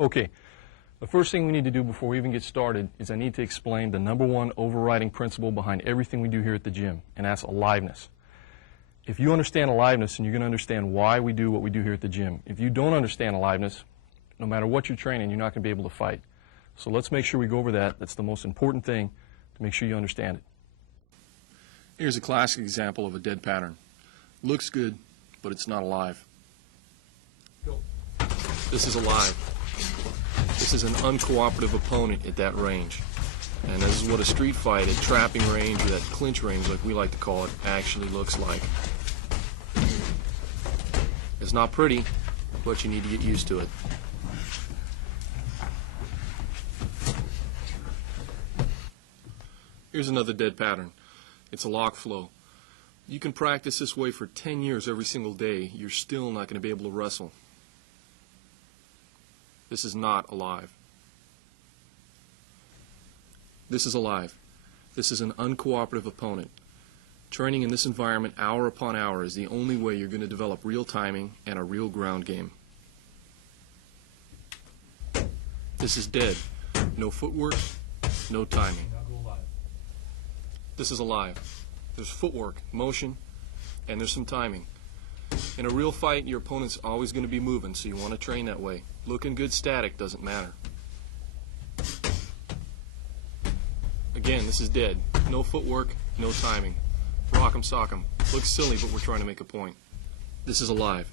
Okay, the first thing we need to do before we even get started is I need to explain the #1 overriding principle behind everything we do here at the gym, and that's aliveness. If you understand aliveness, then you're going to understand why we do what we do here at the gym. If you don't understand aliveness, no matter what you're training, you're not going to be able to fight. So let's make sure we go over that. That's the most important thing to make sure you understand it. Here's a classic example of a dead pattern. Looks good, but it's not alive. This is alive. This is an uncooperative opponent at that range. And this is what a street fight, a trapping range, or that clinch range, like we like to call it, actually looks like. It's not pretty, but you need to get used to it. Here's another dead pattern. It's a lock flow. You can practice this way for 10 years every single day. You're still not going to be able to wrestle. This is not alive. This is alive. This is an uncooperative opponent. Training in this environment hour upon hour is the only way you're going to develop real timing and a real ground game. This is dead. No footwork, no timing. This is alive. There's footwork, motion, and there's some timing. In a real fight, your opponent's always going to be moving, so you want to train that way. Looking good static doesn't matter. Again, this is dead. No footwork, no timing. Rock 'em, sock 'em. Looks silly, but we're trying to make a point. This is alive.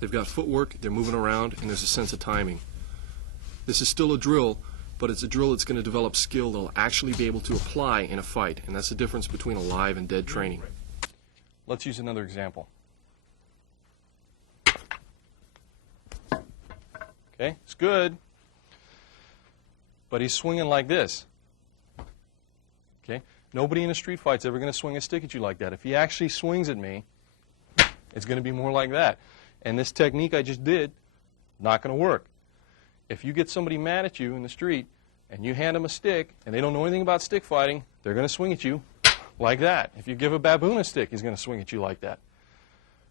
They've got footwork, they're moving around, and there's a sense of timing. This is still a drill, but it's a drill that's going to develop skill they'll actually be able to apply in a fight, and that's the difference between alive and dead training. Let's use another example. Okay, it's good, but he's swinging like this. Okay, nobody in a street fight's ever going to swing a stick at you like that. If he actually swings at me, it's going to be more like that. And this technique I just did, not going to work. If you get somebody mad at you in the street and you hand them a stick and they don't know anything about stick fighting, they're going to swing at you like that. If you give a baboon a stick, he's going to swing at you like that.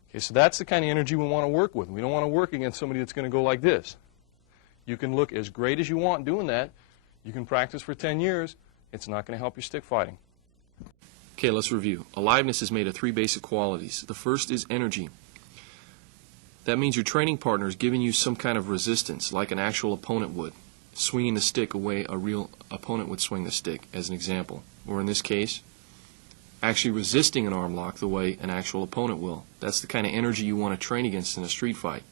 Okay, so that's the kind of energy we want to work with. We don't want to work against somebody that's going to go like this. You can look as great as you want doing that. You can practice for 10 years. It's not going to help your stick fighting. Okay, let's review. Aliveness is made of 3 basic qualities. The first is energy. That means your training partner is giving you some kind of resistance, like an actual opponent would, swinging the stick away a real opponent would swing the stick, as an example. Or in this case, actually resisting an arm lock the way an actual opponent will. That's the kind of energy you want to train against in a street fight.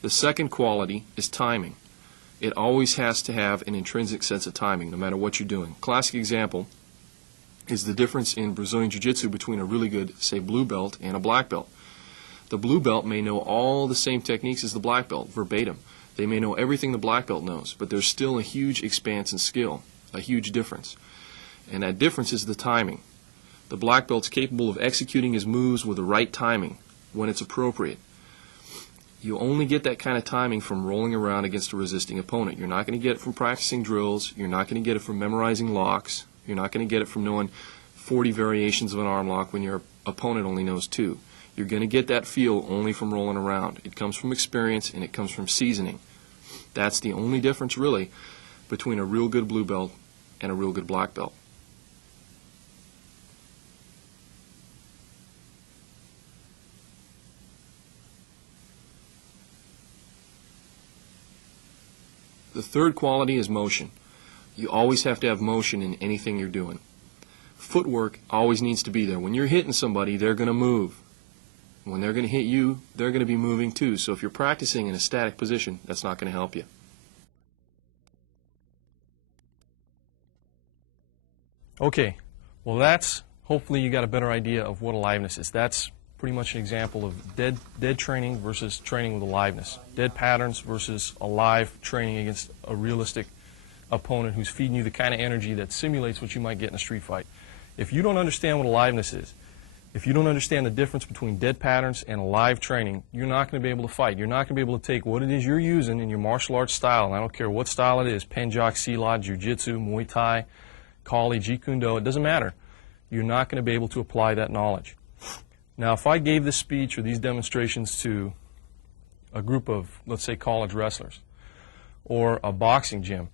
The second quality is timing. It always has to have an intrinsic sense of timing, no matter what you're doing. Classic example is the difference in Brazilian Jiu-Jitsu between a really good, say, blue belt and a black belt. The blue belt may know all the same techniques as the black belt, verbatim. They may know everything the black belt knows, but there's still a huge expanse in skill, a huge difference. And that difference is the timing. The black belt's capable of executing his moves with the right timing, when it's appropriate. You only get that kind of timing from rolling around against a resisting opponent. You're not going to get it from practicing drills. You're not going to get it from memorizing locks. You're not going to get it from knowing 40 variations of an arm lock when your opponent only knows 2. You're going to get that feel only from rolling around. It comes from experience and it comes from seasoning. That's the only difference, really, between a real good blue belt and a real good black belt. The third quality is motion. You always have to have motion in anything you're doing. Footwork always needs to be there. When you're hitting somebody, they're going to move. When they're going to hit you, they're going to be moving too. So if you're practicing in a static position, that's not going to help you. Okay, well hopefully you got a better idea of what aliveness is. That's pretty much an example of dead training versus training with aliveness. Dead patterns versus alive training against a realistic opponent who's feeding you the kind of energy that simulates what you might get in a street fight. If you don't understand what aliveness is, if you don't understand the difference between dead patterns and alive training, you're not going to be able to fight. You're not going to be able to take what it is you're using in your martial arts style, and I don't care what style it is, Penjok, Silat, Jiu-Jitsu, Muay Thai, Kali, Jeet Kune Do, it doesn't matter. You're not going to be able to apply that knowledge. Now, if I gave this speech or these demonstrations to a group of, let's say, college wrestlers, or a boxing gym,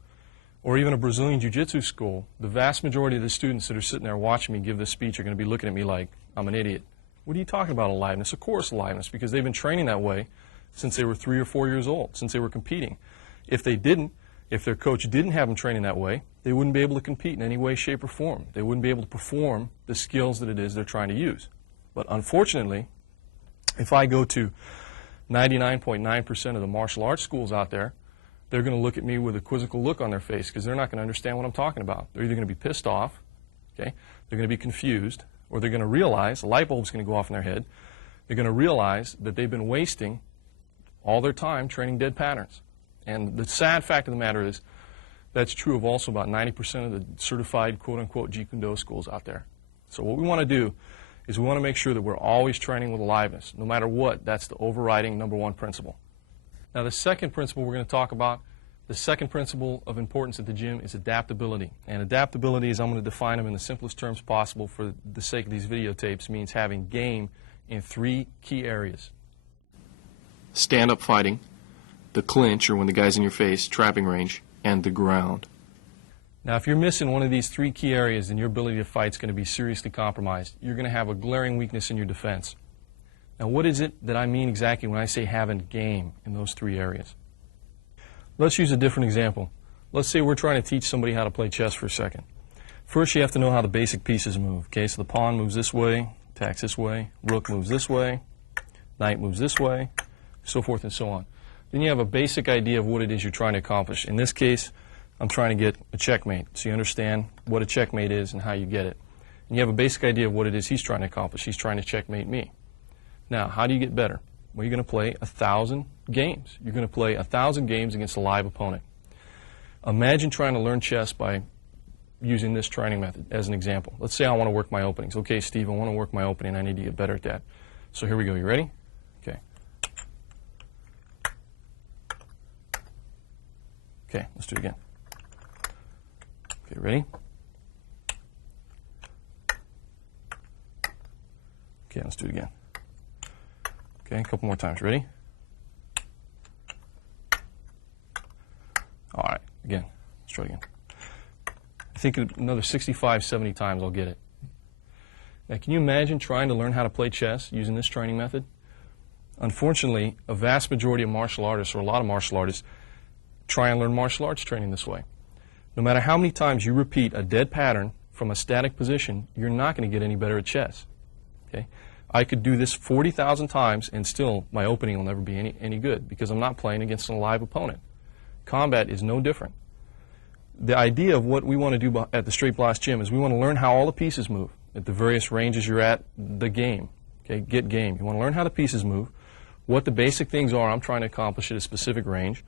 or even a Brazilian Jiu-Jitsu school, the vast majority of the students that are sitting there watching me give this speech are going to be looking at me like I'm an idiot. What are you talking about, aliveness? Of course aliveness, because they've been training that way since they were 3 or 4 years old, since they were competing. If they didn't, if their coach didn't have them training that way, they wouldn't be able to compete in any way, shape, or form. They wouldn't be able to perform the skills that it is they're trying to use. But unfortunately, if I go to 99.9% of the martial arts schools out there, they're going to look at me with a quizzical look on their face because they're not going to understand what I'm talking about. They're either going to be pissed off, okay, they're going to be confused, or they're going to realize, a light bulb's going to go off in their head, they're going to realize that they've been wasting all their time training dead patterns. And the sad fact of the matter is that's true of also about 90% of the certified quote-unquote Jeet Kune Do schools out there. So what we want to do is we want to make sure that we're always training with aliveness. No matter what, that's the overriding #1 principle. Now the second principle we're going to talk about, the second principle of importance at the gym is adaptability. And adaptability, as I'm going to define them in the simplest terms possible for the sake of these videotapes, means having game in 3 key areas. Stand-up fighting, the clinch, or when the guy's in your face, trapping range, and the ground. Now if you're missing one of these 3 key areas, then your ability to fight is going to be seriously compromised. You're going to have a glaring weakness in your defense. Now what is it that I mean exactly when I say having game in those 3 areas? Let's use a different example. Let's say we're trying to teach somebody how to play chess for a second. First you have to know how the basic pieces move. Okay, so the pawn moves this way, attacks this way, rook moves this way, knight moves this way, so forth and so on. Then you have a basic idea of what it is you're trying to accomplish. In this case, I'm trying to get a checkmate, so you understand what a checkmate is and how you get it. And you have a basic idea of what it is he's trying to accomplish. He's trying to checkmate me. Now, how do you get better? Well, you're going to play 1,000 games. You're going to play 1,000 games against a live opponent. Imagine trying to learn chess by using this training method as an example. Let's say I want to work my openings. Okay, Steve, I want to work my opening. I need to get better at that. So here we go. You ready? Okay. Okay, let's do it again. Okay, ready? Okay, let's do it again. Okay, a couple more times. Ready? All right, again. Let's try it again. I think another 65, 70 times I'll get it. Now, can you imagine trying to learn how to play chess using this training method? Unfortunately, a vast majority of martial artists, or a lot of martial artists, try and learn martial arts training this way. No matter how many times you repeat a dead pattern from a static position, you're not going to get any better at chess. Okay? I could do this 40,000 times and still my opening will never be any good because I'm not playing against a live opponent. Combat is no different. The idea of what we want to do at the Straight Blast Gym is we want to learn how all the pieces move at the various ranges you're at the game. Okay? Get game. You want to learn how the pieces move, what the basic things are I'm trying to accomplish at a specific range,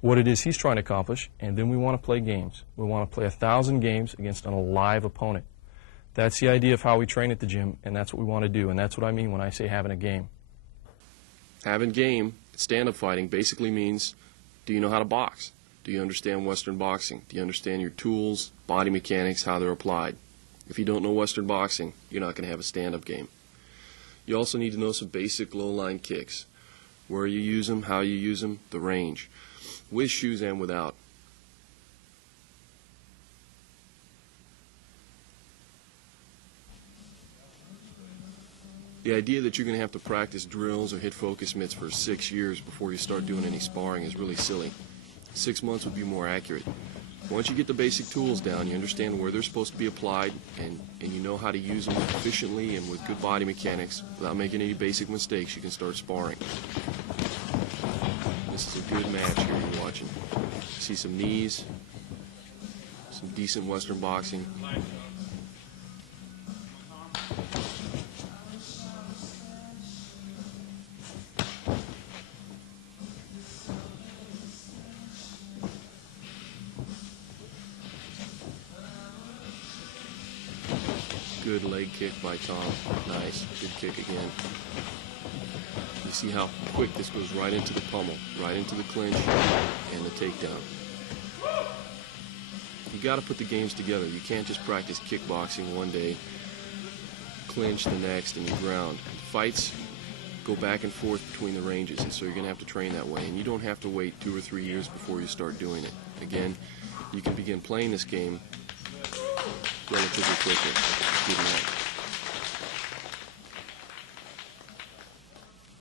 what it is he's trying to accomplish, and then we want to play games. We want to play 1,000 games against an alive opponent. That's the idea of how we train at the gym, and that's what we want to do, and that's what I mean when I say having a game. Having game, stand-up fighting, basically means, do you know how to box? Do you understand Western boxing? Do you understand your tools, body mechanics, how they're applied? If you don't know Western boxing, you're not going to have a stand-up game. You also need to know some basic low-line kicks, where you use them, how you use them, the range, with shoes and without. The idea that you're going to have to practice drills or hit focus mitts for 6 years before you start doing any sparring is really silly. 6 months would be more accurate. Once you get the basic tools down, you understand where they're supposed to be applied, and you know how to use them efficiently and with good body mechanics without making any basic mistakes, you can start sparring. This is a good match here you're watching. See some knees, some decent Western boxing. Good leg kick by Tom. Nice. Good kick again. You see how quick this goes right into the pummel, right into the clinch and the takedown. You got to put the games together. You can't just practice kickboxing one day, clinch the next, and you ground. Fights go back and forth between the ranges, and so you're going to have to train that way. And you don't have to wait 2 or 3 years before you start doing it. Again, you can begin playing this game relatively quickly. Good night.